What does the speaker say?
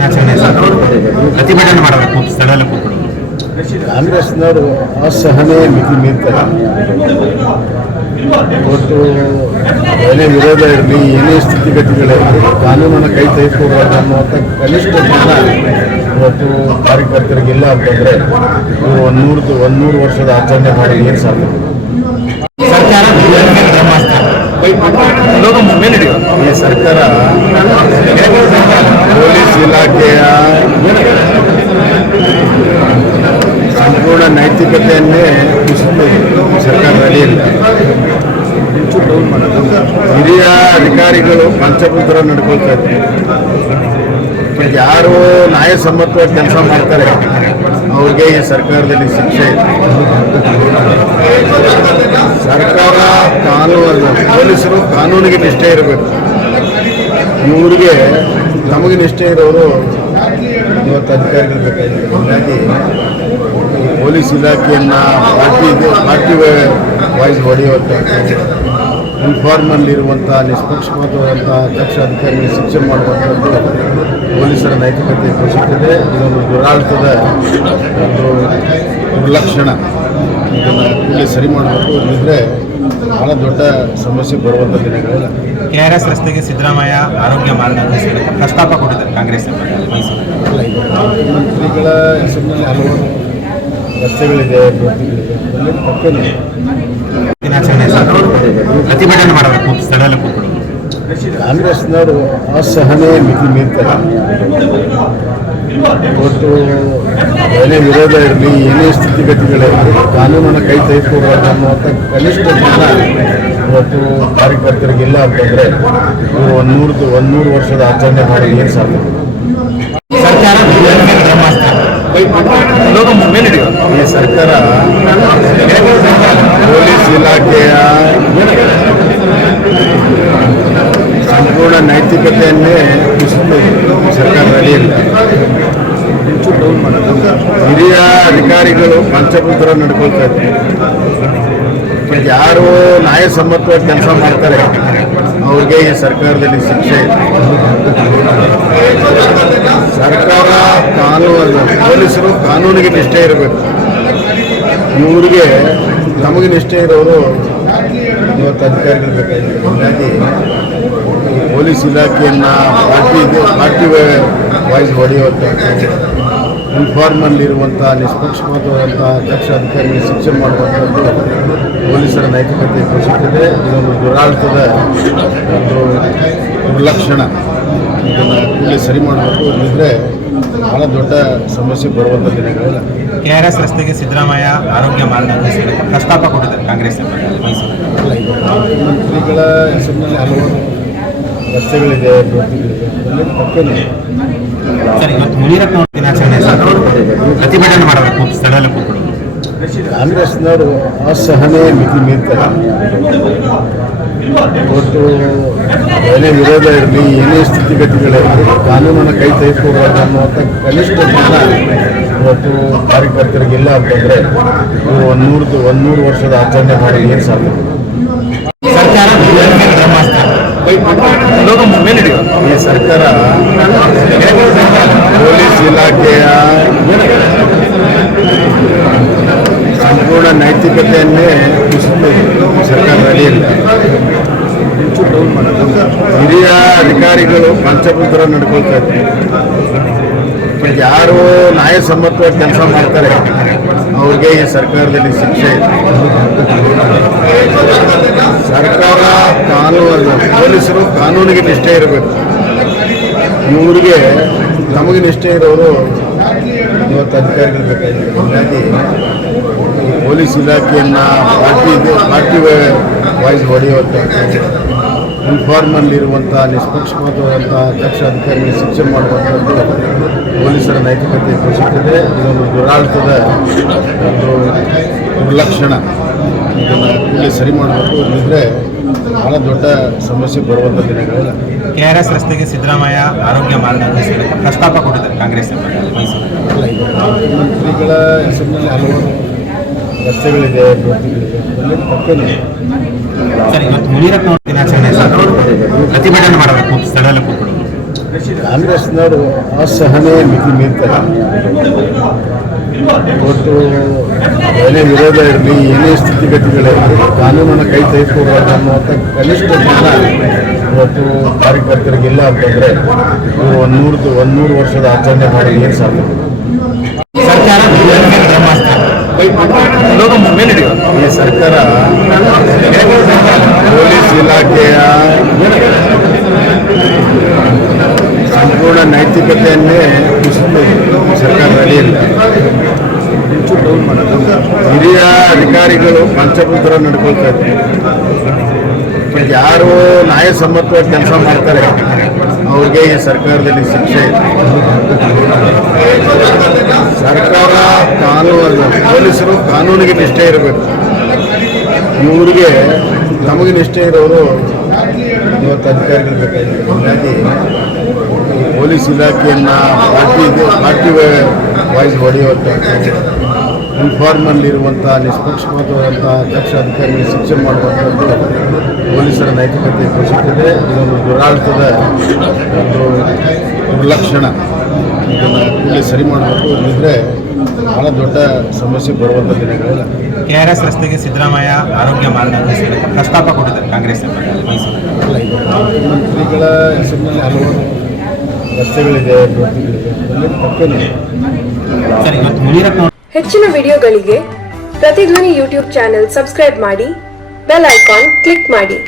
ದಿನಾಚರಣೆ ಪ್ರತಿಭಟನೆ ಮಾಡೋದು ಸ್ಥಳದಲ್ಲಿ ಕೂತ್ಕೊಳ್ಳೋದು. ಕಾಂಗ್ರೆಸ್ನವರು ಅಸಹನೆ ಮಿತಿ ಮೀರ್ತಾರೆ. ಇವತ್ತು ಏನೇ ವಿರೋಧ ಇರಲಿ, ಏನೇ ಸ್ಥಿತಿಗತಿಗಳಿರಲಿ, ಕಾನೂನನ್ನು ಕೈ ತೆಗೆದುಕೋಬಾರ್ದು ಅನ್ನುವಂಥ ಕನಿಷ್ಠ ಜ್ಞಾನ ಇವತ್ತು ಕಾರ್ಯಕರ್ತರಿಗಿಲ್ಲ ಅಂತಂದರೆ ಇವರು 100 ವರ್ಷದ ಆಚರಣೆ ಮಾಡಿ ಏನು ಸಾಧ್ಯ? ಸರ್ಕಾರ ಈ ಸರ್ಕಾರ ಪೊಲೀಸ್ ಇಲಾಖೆಯ ಸಂಪೂರ್ಣ ನೈತಿಕತೆಯನ್ನೇ ಕುಸಿದು ಸರ್ಕಾರ ನಡೆಯಿಲ್ಲ. ಹಿರಿಯ ಅಧಿಕಾರಿಗಳು ಪಂಚಪುತ್ರ ನಡ್ಕೊಳ್ತಾ ಇದ್ದಾರೆ. ಯಾರು ನ್ಯಾಯಸಮ್ಮತವಾಗಿ ಕೆಲಸ ಮಾಡ್ತಾರೆ ಅವ್ರಿಗೆ ಈ ಸರ್ಕಾರದಲ್ಲಿ ಶಿಕ್ಷೆ ಇದೆ. ಸರ್ಕಾರ ಕಾನೂನು, ಪೊಲೀಸರು ಕಾನೂನಿಗೆ ನಿಷ್ಠೆ ಇರಬೇಕು. ಇವ್ರಿಗೆ ನಮಗೆ ನಿಷ್ಠೆ ಇರೋರು ಇವತ್ತು ಅಧಿಕಾರಿಗಳು ಬೇಕಾಗಿದೆ. ಹೀಗಾಗಿ ಪೊಲೀಸ್ ಇಲಾಖೆಯನ್ನು ಪಾರ್ಟಿ ವಾಯ್ಸ್ ಹೊಡೆಯುವಂಥ, ಇನ್ಫಾರ್ಮಲ್ಲಿರುವಂಥ ನಿಷ್ಪಕ್ಷಪಾತವಾದಂಥ ದಕ್ಷ ಅಧಿಕಾರಿಗಳಿಗೆ ಶಿಕ್ಷೆ ಮಾಡುವಂಥದ್ದು ಪೊಲೀಸರ ನೈತಿಕತೆ ಕುಸಿತದೆ. ಇದೊಂದು ದುರಾಡಳಿತದ ಒಂದು ದುರ್ಲಕ್ಷಣ. ಇದನ್ನು ಕೂಡಲೇ ಸರಿ ಮಾಡಬೇಕು. ಇಲ್ಲದಿದ್ದರೆ ಬಹಳ ದೊಡ್ಡ ಸಮಸ್ಯೆ ಬರುವಂಥ ದಿನಗಳಿಲ್ಲ. KRS ರಸ್ತೆಗೆ ಸಿದ್ದರಾಮಯ್ಯ ಆರೋಗ್ಯ ಮಾರ್ಗದರ್ಶನ ಪ್ರಸ್ತಾಪ ಕೊಟ್ಟಿದ್ದಾರೆ ಕಾಂಗ್ರೆಸ್ ಮುಖ್ಯಮಂತ್ರಿಗಳ ಹೆಸರಿನಲ್ಲಿ ಹಲವಾರು ರಸ್ತೆಗಳಿದೆ, ಅದರಲ್ಲಿ ತಪ್ಪೇನಿದೆ. ದಿನಾಚರಣೆ ಪ್ರತಿಭಟನೆ ಮಾಡೋದು ಸ್ಥಳದಲ್ಲಿ ಕೂತ್ಕೊಳ್ಳೋದು. ಕಾಂಗ್ರೆಸ್ನವರು ಅಸಹನೆ ಮಿತಿ ಮೀರ್ತಾರೆ. ಇವತ್ತು ಏನೇ ವಿರೋಧ ಇರಲಿ, ಏನೇ ಸ್ಥಿತಿಗತಿಗಳಿರಲಿ, ಕಾನೂನನ್ನು ಕೈ ತೆಗೆದುಕೋಬಾರ್ದು ಅನ್ನುವಂಥ ಕನಿಷ್ಠ ಜ್ಞಾನ ಇವತ್ತು ಕಾರ್ಯಕರ್ತರಿಗಿಲ್ಲ ಅಂತಂದರೆ ಇವರು 100 ವರ್ಷದ ಆಚರಣೆ ಮಾಡಿ ಏನು ಸಾಧ್ಯ? ಸರ್ಕಾರ ಈ ಸರ್ಕಾರ ಪೊಲೀಸ್ ಇಲಾಖೆಯ ಸಂಪೂರ್ಣ ನೈತಿಕತೆಯನ್ನೇ ಕುಸಿದು ಸರ್ಕಾರ ನಡೆಯಿಲ್ಲ. ಹಿರಿಯ ಅಧಿಕಾರಿಗಳು ಪಂಚಪುತ್ರ ನಡ್ಕೊಳ್ತಾ ಇದ್ದಾರೆ. ಯಾರು ನ್ಯಾಯಸಮ್ಮತವಾಗಿ ಕೆಲಸ ಮಾಡ್ತಾರೆ ಅವ್ರಿಗೆ ಈ ಸರ್ಕಾರದಲ್ಲಿ ಶಿಕ್ಷೆ ಇದೆ. ಸರ್ಕಾರ ಕಾನೂನು, ಪೊಲೀಸರು ಕಾನೂನಿಗೆ ನಿಷ್ಠೆ ಇರಬೇಕು. ಇವ್ರಿಗೆ ನಮಗೆ ನಿಷ್ಠೆ ಇರೋರು ಇವತ್ತು ಅಧಿಕಾರಿಗಳು ಬೇಕಾಗಿದೆ. ಹೀಗಾಗಿ ಪೊಲೀಸ್ ಇಲಾಖೆಯನ್ನು ಪಾರ್ಟಿ ವಾಯ್ಸ್ ಹೊಡೆಯುವಂಥ, ಇನ್ಫಾರ್ಮಲ್ಲಿರುವಂಥ ನಿಷ್ಪಕ್ಷಪಾತವಾದಂಥ ದಕ್ಷ ಅಧಿಕಾರಿಗಳಿಗೆ ಶಿಕ್ಷೆ ಮಾಡುವಂಥದ್ದು ಪೊಲೀಸರ ನೈತಿಕತೆ ಕುಸಿತದೆ. ಇದೊಂದು ದುರಾಡಳಿತದ ಒಂದು ದುರ್ಲಕ್ಷಣ. ಇದನ್ನು ಕೂಡಲೇ ಸರಿ ಮಾಡಬೇಕು. ಇಲ್ಲದಿದ್ದರೆ ಬಹಳ ದೊಡ್ಡ ಸಮಸ್ಯೆ ಬರುವಂಥ ದಿನಗಳಿಲ್ಲ. KRS ರಸ್ತೆಗೆ ಸಿದ್ದರಾಮಯ್ಯ ಆರೋಗ್ಯ ಮಾರ್ಗದರ್ಶನ ಪ್ರಸ್ತಾಪ ಕೊಟ್ಟಿದ್ದಾರೆ ಕಾಂಗ್ರೆಸ್ ಮುಖ್ಯಮಂತ್ರಿಗಳ ಹೆಸರಿನಲ್ಲಿ ಹಲವಾರು ರಸ್ತೆಗಳಿದೆ, ಅದರಲ್ಲಿ ತಪ್ಪೇನಿದೆ. ಇವತ್ತು ಮುನಿರತ್ನ ದಿನಾಚರಣೆ ಪ್ರತಿಭಟನೆ ಮಾಡೋದು ಸ್ಥಳದಲ್ಲಿ ಕೂತ್ಕೊಳ್ಳೋದು. ಕಾಂಗ್ರೆಸ್ನವರು ಅಸಹನೆ ಮಿತಿ ಮೀರ್ತಾರೆ. ಇವತ್ತು ಏನೇ ವಿರೋಧ ಇರಲಿ, ಏನೇ ಸ್ಥಿತಿಗತಿಗಳಿರಲಿ, ಕಾನೂನನ್ನು ಕೈ ತೆಗೆದುಕೋಬಾರ್ದು ಅನ್ನುವಂಥ ಕನಿಷ್ಠ ಜ್ಞಾನ ಇವತ್ತು ಕಾರ್ಯಕರ್ತರಿಗಿಲ್ಲ ಅಂತಂದರೆ ಇವರು 100 ವರ್ಷದ ಆಚರಣೆ ಮಾಡಿ ಏನು ಸಾಧ್ಯ? ಸರ್ಕಾರ ಈ ಸರ್ಕಾರ ಪೊಲೀಸ್ ಇಲಾಖೆಯ ಸಂಪೂರ್ಣ ನೈತಿಕತೆಯನ್ನೇ ಕುಸಿದು ಸರ್ಕಾರ ನಡೆಯಿಲ್ಲ. ಹಿರಿಯ ಅಧಿಕಾರಿಗಳು ಪಂಚಪುತ್ರ ನಡ್ಕೊಳ್ತಾ ಇದ್ದಾರೆ. ಯಾರು ನ್ಯಾಯಸಮ್ಮತವಾಗಿ ಕೆಲಸ ಮಾಡ್ತಾರೆ ಅವ್ರಿಗೆ ಈ ಸರ್ಕಾರದಲ್ಲಿ ಶಿಕ್ಷೆ ಇದೆ. ಸರ್ಕಾರ ಕಾನೂನು, ಪೊಲೀಸರು ಕಾನೂನಿಗೆ ನಿಷ್ಠೆ ಇರಬೇಕು. ಇವ್ರಿಗೆ ನಮಗೆ ನಿಷ್ಠೆ ಇರೋರು ಇವತ್ತು ಅಧಿಕಾರಿಗಳು ಬೇಕಾಗಿದೆ. ಹೀಗಾಗಿ ಪೊಲೀಸ್ ಇಲಾಖೆಯನ್ನು ಪಾರ್ಟಿ ವಾಯ್ಸ್ ಹೊಡೆಯುವಂಥ, ಇನ್ಫಾರ್ಮಲ್ಲಿರುವಂಥ ನಿಷ್ಪಕ್ಷಪಾತವಾದಂಥ ದಕ್ಷ ಅಧಿಕಾರಿಗಳಿಗೆ ಶಿಕ್ಷೆ ಮಾಡುವಂಥದ್ದು ಪೊಲೀಸರ ನೈತಿಕತೆ ಕುಸಿತದೆ. ಇದೊಂದು ದುರಾಡಳಿತದ ಒಂದು ದುರ್ಲಕ್ಷಣ. ಇದನ್ನು ಕೂಡಲೇ ಸರಿ ಮಾಡಬೇಕು. ಇಲ್ಲದಿದ್ದರೆ ಬಹಳ ದೊಡ್ಡ ಸಮಸ್ಯೆ ಬರುವಂಥ ದಿನಗಳಿಲ್ಲ. KRS ರಸ್ತೆಗೆ ಸಿದ್ದರಾಮಯ್ಯ ಆರೋಗ್ಯ ಮಾರ್ಗದರ್ಶನ ಪ್ರಸ್ತಾಪ ಕೊಟ್ಟಿದ್ದಾರೆ ಕಾಂಗ್ರೆಸ್ ಮುಖ್ಯಮಂತ್ರಿಗಳ ಹೆಸರಿನಲ್ಲಿ ಹಲವಾರು ರಸ್ತೆಗಳಿದೆ, ಅದರಲ್ಲಿ ತಪ್ಪೇನಿದೆ. ಇವತ್ತು ಮುನಿರತ್ನ ದಿನಾಚರಣೆ ಪ್ರತಿಭಟನೆ ಮಾಡೋದು ಸ್ಥಳದಲ್ಲಿ ಕೂತ್ಕೊಳ್ಳೋದು. ಕಾಂಗ್ರೆಸ್ನವರು ಅಸಹನೆ ಮಿತಿ ಮೀರ್ತಾರೆ. ಇವತ್ತು ಏನೇ ವಿರೋಧ ಇರಲಿ, ಏನೇ ಸ್ಥಿತಿಗತಿಗಳಿರಲಿ, ಕಾನೂನನ್ನು ಕೈ ತೆಗೆದುಕೊಡಬಾರ್ದು ಅನ್ನುವಂಥ ಕನಿಷ್ಠ ಜ್ಞಾನ ಇವತ್ತು ಕಾರ್ಯಕರ್ತರಿಗಿಲ್ಲ ಅಂತಂದರೆ ಇವರು 100 ವರ್ಷದ ಆಚರಣೆ ಮಾಡಿ ಏನು ಸಾಧ್ಯ? ಸರ್ಕಾರ ಈ ಸರ್ಕಾರ ಪೊಲೀಸ್ ಇಲಾಖೆಯ ಸಂಪೂರ್ಣ ನೈತಿಕತೆಯನ್ನೇ ಕುಸಿದು ಸರ್ಕಾರ ನಡೆಯಿಲ್ಲ. ಹಿರಿಯ ಅಧಿಕಾರಿಗಳು ಪಂಚಪುತ್ರ ನಡ್ಕೊಳ್ತಾ ಇದ್ದಾರೆ. ಯಾರು ನ್ಯಾಯಸಮ್ಮತವಾಗಿ ಕೆಲಸ ಮಾಡ್ತಾರೆ ಅವ್ರಿಗೆ ಈ ಸರ್ಕಾರದಲ್ಲಿ ಶಿಕ್ಷೆ ಇದೆ. ಸರ್ಕಾರ ಕಾನೂನು, ಪೊಲೀಸರು ಕಾನೂನಿಗೆ ನಿಷ್ಠೆ ಇರಬೇಕು. ಇವರಿಗೆ ನಮಗೆ ನಿಷ್ಠೆ ಇರೋರು ಇವತ್ತು ಅಧಿಕಾರಿಗಳು ಬೇಕಾಗಿದೆ. ಹೀಗಾಗಿ ಪೊಲೀಸ್ ಇಲಾಖೆಯನ್ನು ಪಾರ್ಟಿ ವಾಯ್ಸ್ ಹೊಡೆಯುವಂಥ, ಇನ್ಫಾರ್ಮಲ್ಲಿರುವಂಥ ನಿಷ್ಪಕ್ಷಪಾತವಾದಂಥ ದಕ್ಷ ಅಧಿಕಾರಿಗಳು ಶಿಕ್ಷೆ ಮಾಡುವಂಥದ್ದು ಪೊಲೀಸರ ನೈತಿಕತೆ ಕುಸಿತದೆ. ಇದೊಂದು ದುರಾಡಳಿತದ ಒಂದು ದುರ್ಲಕ್ಷಣ. ಇದನ್ನು ಕೂಡಲೇ ಸರಿ ಮಾಡಬೇಕು. ಇಲ್ಲದಿದ್ದರೆ ಬಹಳ ದೊಡ್ಡ ಸಮಸ್ಯೆ ಬರುವಂಥ ದಿನಗಳಿಲ್ಲ. KRS ರಸ್ತೆಗೆ ಸಿದ್ದರಾಮಯ್ಯ ಆರೋಗ್ಯ ಮಾರ್ಗದರ್ಶನ ಪ್ರಸ್ತಾಪ ಕೊಟ್ಟಿದ್ದಾರೆ ಕಾಂಗ್ರೆಸ್ ಅಲ್ಲ, ಇದು ಮುಖ್ಯಮಂತ್ರಿಗಳ ಹೆಸರಿನಲ್ಲಿ ಹಲವಾರು ರಸ್ತೆಗಳಿದೆ, ಅಭಿವೃದ್ಧಿಗಳಿದೆ, ಅದರಲ್ಲಿ ತಪ್ಪೇನಿಲ್ಲ. ಸರ್, ಇವತ್ತು ಮುನಿರತ್ನ ಹೆಚ್ಚಿನ ವಿಡಿಯೋಗಳಿಗೆ ಪ್ರತಿಧ್ವನಿ ಯೂಟ್ಯೂಬ್ ಚಾನೆಲ್ ಸಬ್ಸ್ಕ್ರೈಬ್ ಮಾಡಿ, ಬೆಲ್ ಐಕಾನ್ ಕ್ಲಿಕ್ ಮಾಡಿ.